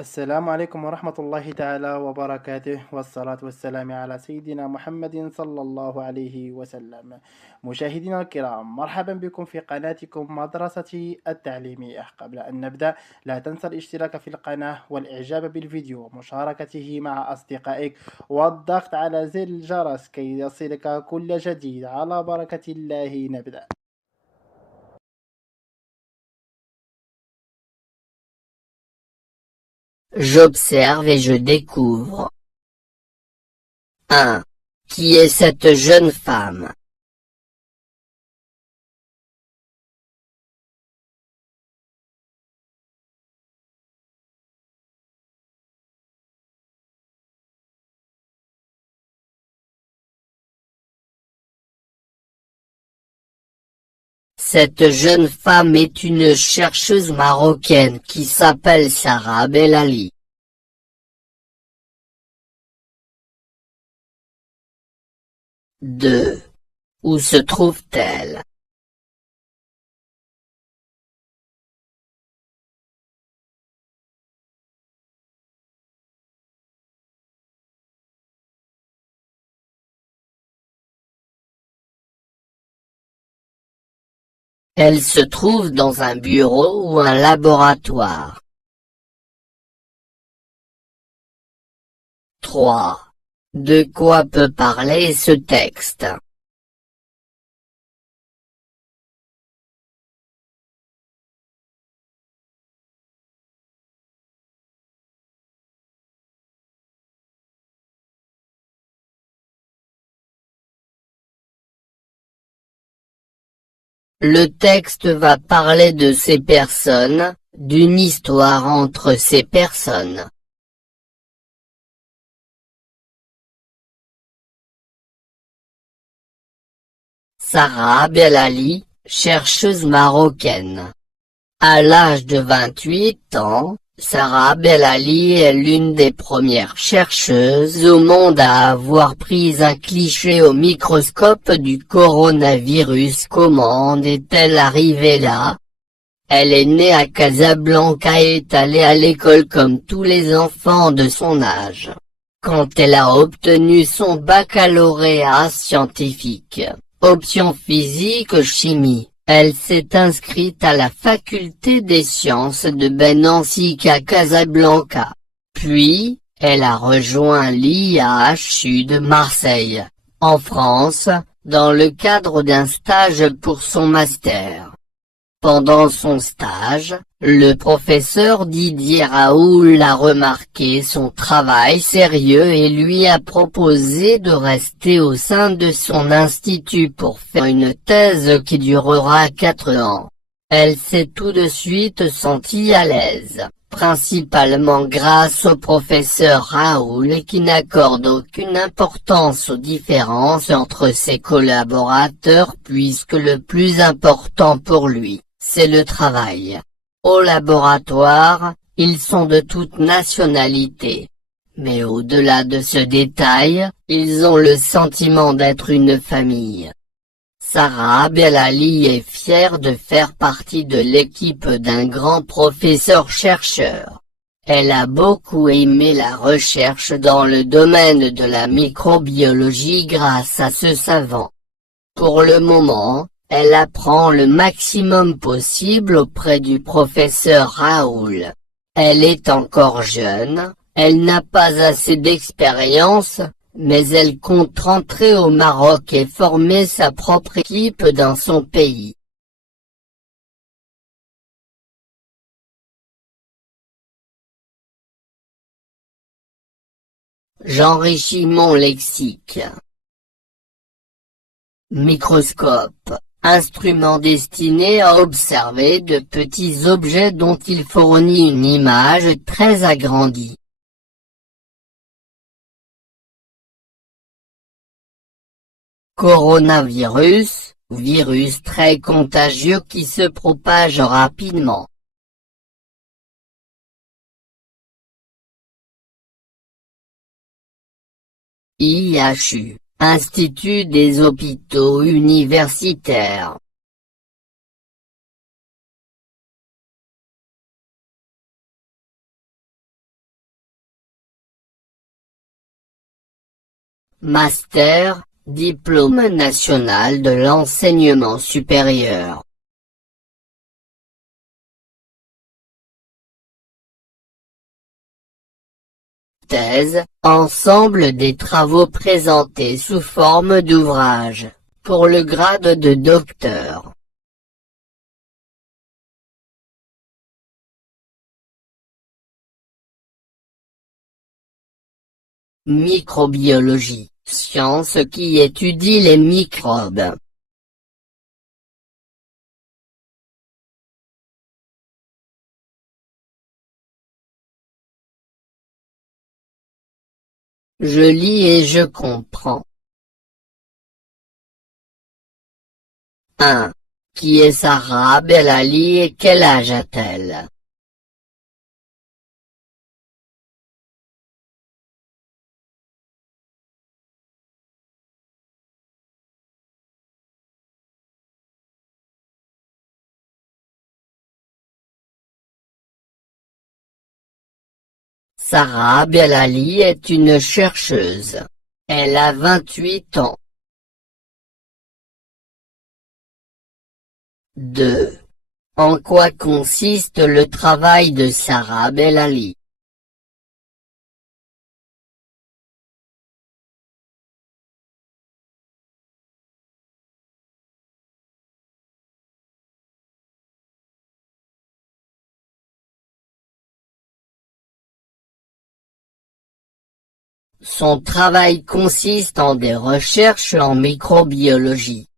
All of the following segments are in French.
السلام عليكم ورحمة الله تعالى وبركاته والصلاة والسلام على سيدنا محمد صلى الله عليه وسلم. مشاهدينا الكرام، مرحبا بكم في قناتكم مدرستي التعليمية. قبل أن نبدأ، لا تنسى الاشتراك في القناة والإعجاب بالفيديو ومشاركته مع أصدقائك والضغط على زر الجرس كي يصلك كل جديد. على بركة الله نبدأ. J'observe et je découvre. 1. Qui est cette jeune femme? Cette jeune femme est une chercheuse marocaine qui s'appelle Sarah Bellali. 2. Où se trouve-t-elle? Elle se trouve dans un bureau ou un laboratoire. 3. De quoi peut parler ce texte? Le texte va parler de ces personnes, d'une histoire entre ces personnes. Sarah Bellali, chercheuse marocaine. À l'âge de 28 ans, Sarah Bellali est l'une des premières chercheuses au monde à avoir pris un cliché au microscope du coronavirus. Comment en est-elle arrivée là? Elle est née à Casablanca et est allée à l'école comme tous les enfants de son âge. Quand elle a obtenu son baccalauréat scientifique, option physique-chimie, elle s'est inscrite à la faculté des sciences de Benansic à Casablanca. Puis, elle a rejoint l'IAHU de Marseille, en France, dans le cadre d'un stage pour son master. Pendant son stage, le professeur Didier Raoul a remarqué son travail sérieux et lui a proposé de rester au sein de son institut pour faire une thèse qui durera 4 ans. Elle s'est tout de suite sentie à l'aise, principalement grâce au professeur Raoul qui n'accorde aucune importance aux différences entre ses collaborateurs puisque le plus important pour lui, c'est le travail. Au laboratoire, ils sont de toute nationalité. Mais au-delà de ce détail, ils ont le sentiment d'être une famille. Sarah Bellali est fière de faire partie de l'équipe d'un grand professeur-chercheur. Elle a beaucoup aimé la recherche dans le domaine de la microbiologie grâce à ce savant. Pour le moment, elle apprend le maximum possible auprès du professeur Raoul. Elle est encore jeune, elle n'a pas assez d'expérience, mais elle compte rentrer au Maroc et former sa propre équipe dans son pays. J'enrichis mon lexique. Microscope. Instrument destiné à observer de petits objets dont il fournit une image très agrandie. Coronavirus, virus très contagieux qui se propage rapidement. IHU, Institut des hôpitaux universitaires. Master, diplôme national de l'enseignement supérieur. Thèse, ensemble des travaux présentés sous forme d'ouvrage, pour le grade de docteur. Microbiologie, science qui étudie les microbes. Je lis et je comprends. 1. Qui est Sarah Bellali et quel âge a-t-elle? Sarah Bellali est une chercheuse. Elle a 28 ans. 2. En quoi consiste le travail de Sarah Bellali? Son travail consiste en des recherches en microbiologie.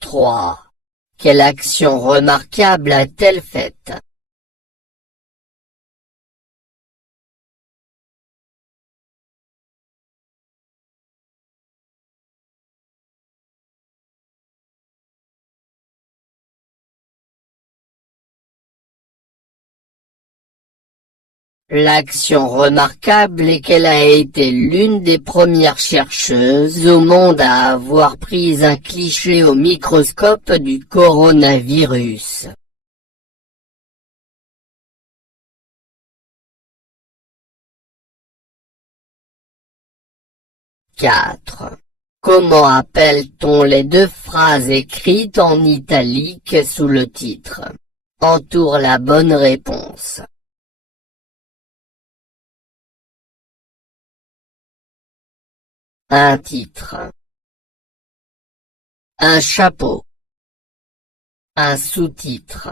3. Quelle action remarquable a-t-elle faite? L'action remarquable est qu'elle a été l'une des premières chercheuses au monde à avoir pris un cliché au microscope du coronavirus. « 4. Comment appelle-t-on les deux phrases écrites en italique sous le titre? Entoure la bonne réponse. Un titre. Un chapeau. Un sous-titre.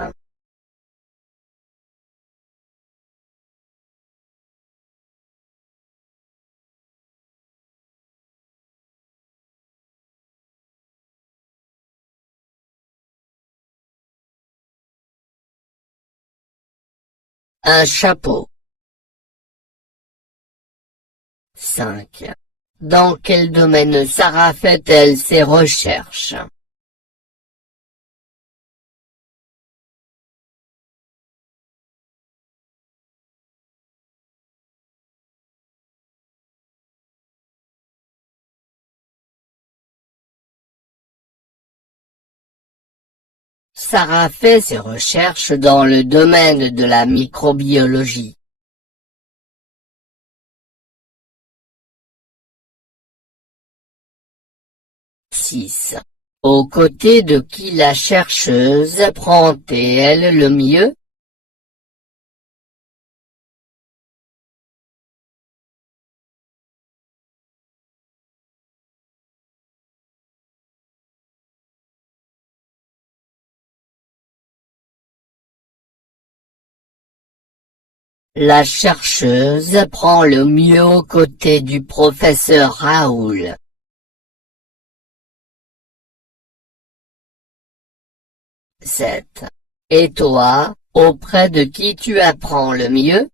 Un chapeau. 5. Dans quel domaine Sarah fait-elle ses recherches? Sarah fait ses recherches dans le domaine de la microbiologie. « 6. Aux côtés de qui la chercheuse apprend-elle le mieux? La chercheuse apprend le mieux aux côtés du professeur Raoul. 7. Et toi, auprès de qui tu apprends le mieux?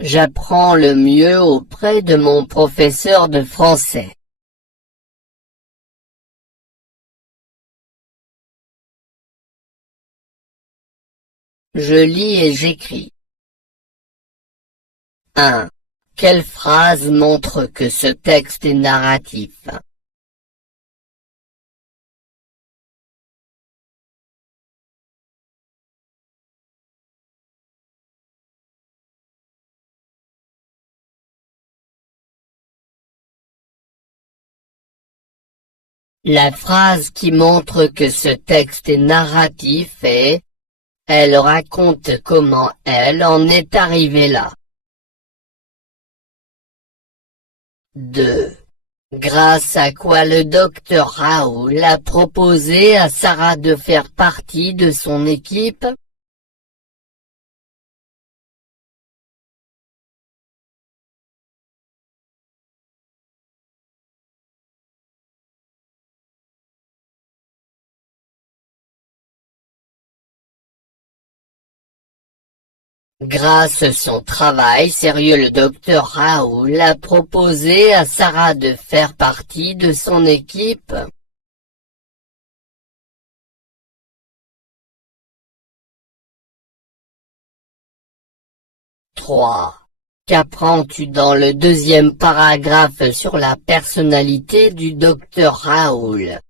J'apprends le mieux auprès de mon professeur de français. Je lis et j'écris. 1. Quelle phrase montre que ce texte est narratif? La phrase qui montre que ce texte est narratif est « Elle raconte comment elle en est arrivée là ». 2. Grâce à quoi le docteur Raoul a proposé à Sarah de faire partie de son équipe? Grâce à son travail sérieux, le docteur Raoul a proposé à Sarah de faire partie de son équipe. 3. Qu'apprends-tu dans le deuxième paragraphe sur la personnalité du docteur Raoul?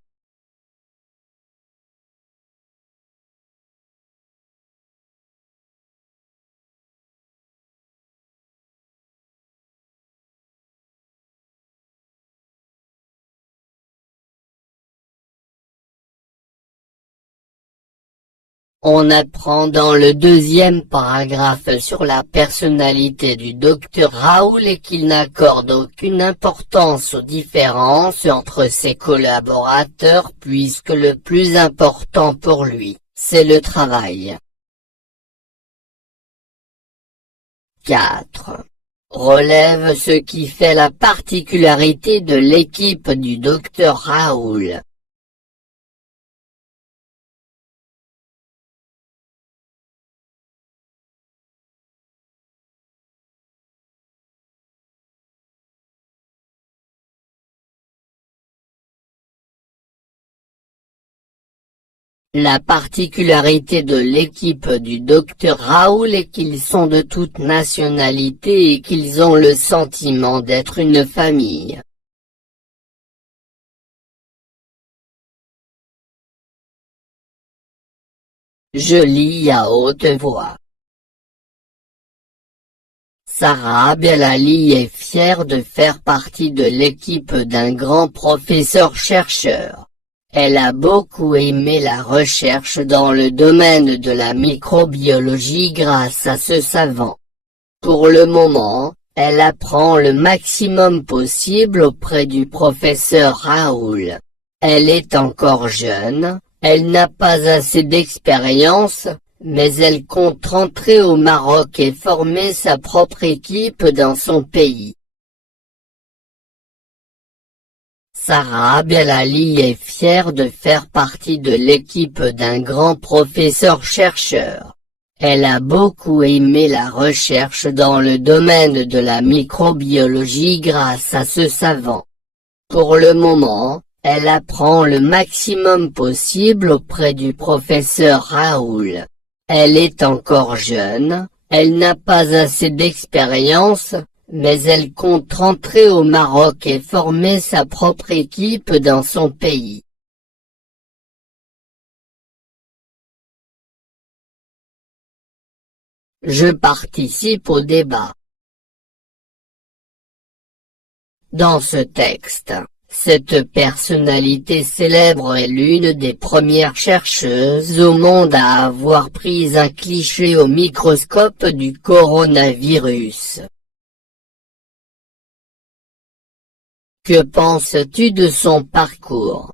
On apprend dans le deuxième paragraphe sur la personnalité du docteur Raoul et qu'il n'accorde aucune importance aux différences entre ses collaborateurs puisque le plus important pour lui, c'est le travail. 4. Relève ce qui fait la particularité de l'équipe du docteur Raoul. La particularité de l'équipe du docteur Raoul est qu'ils sont de toute nationalité et qu'ils ont le sentiment d'être une famille. Je lis à haute voix. Sarah Bellali est fière de faire partie de l'équipe d'un grand professeur-chercheur. Elle a beaucoup aimé la recherche dans le domaine de la microbiologie grâce à ce savant. Pour le moment, elle apprend le maximum possible auprès du professeur Raoul. Elle est encore jeune, elle n'a pas assez d'expérience, mais elle compte rentrer au Maroc et former sa propre équipe dans son pays. Sarah Bellali est fière de faire partie de l'équipe d'un grand professeur-chercheur. Elle a beaucoup aimé la recherche dans le domaine de la microbiologie grâce à ce savant. Pour le moment, elle apprend le maximum possible auprès du professeur Raoul. Elle est encore jeune, elle n'a pas assez d'expérience, mais elle compte rentrer au Maroc et former sa propre équipe dans son pays. Je participe au débat. Dans ce texte, cette personnalité célèbre est l'une des premières chercheuses au monde à avoir pris un cliché au microscope du coronavirus. Que penses-tu de son parcours?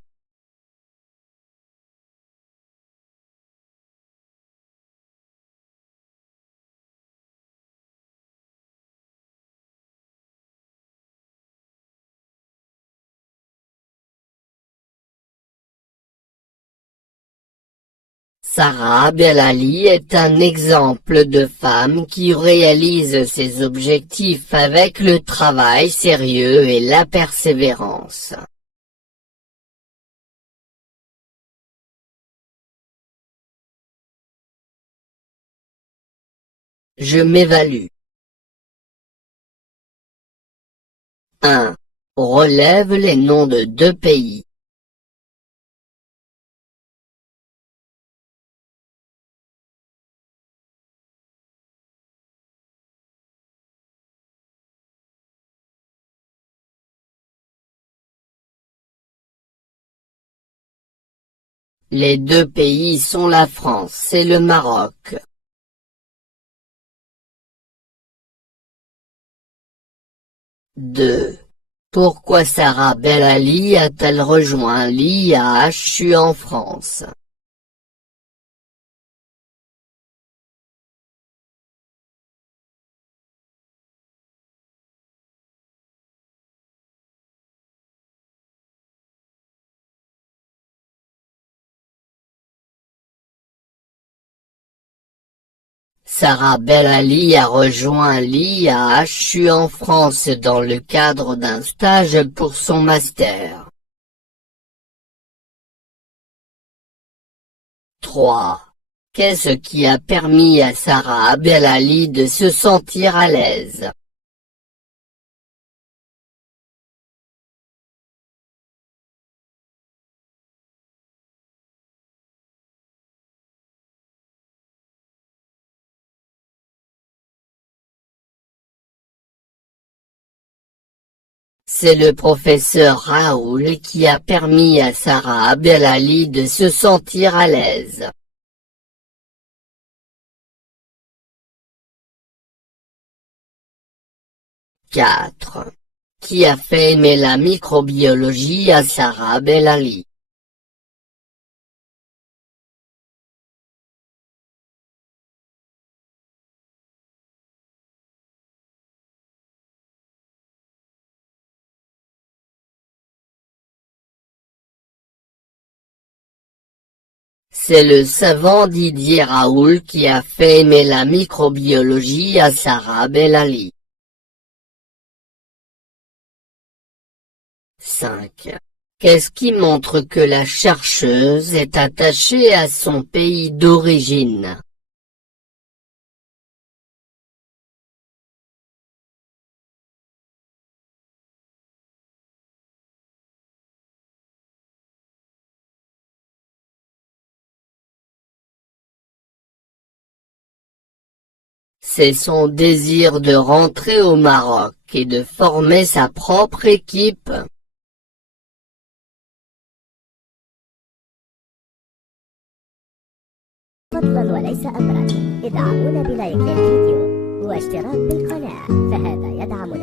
Sarah Bellali est un exemple de femme qui réalise ses objectifs avec le travail sérieux et la persévérance. Je m'évalue. 1. Relève les noms de 2 pays. Les 2 pays sont la France et le Maroc. 2. Pourquoi Sarah Bellali a-t-elle rejoint l'IHU en France? Sarah Bellali a rejoint l'IHU en France dans le cadre d'un stage pour son master. 3. Qu'est-ce qui a permis à Sarah Bellali de se sentir à l'aise? C'est le professeur Raoul qui a permis à Sarah Bellali de se sentir à l'aise. 4. Qui a fait aimer la microbiologie à Sarah Bellali? C'est le savant Didier Raoul qui a fait aimer la microbiologie à Sarah Bellali. 5. Qu'est-ce qui montre que la chercheuse est attachée à son pays d'origine? C'est son désir de rentrer au Maroc et de former sa propre équipe. فضلا وليس أمرا ادعمونا بلايك للفيديو واشتراك بالقناة، فهذا يدعم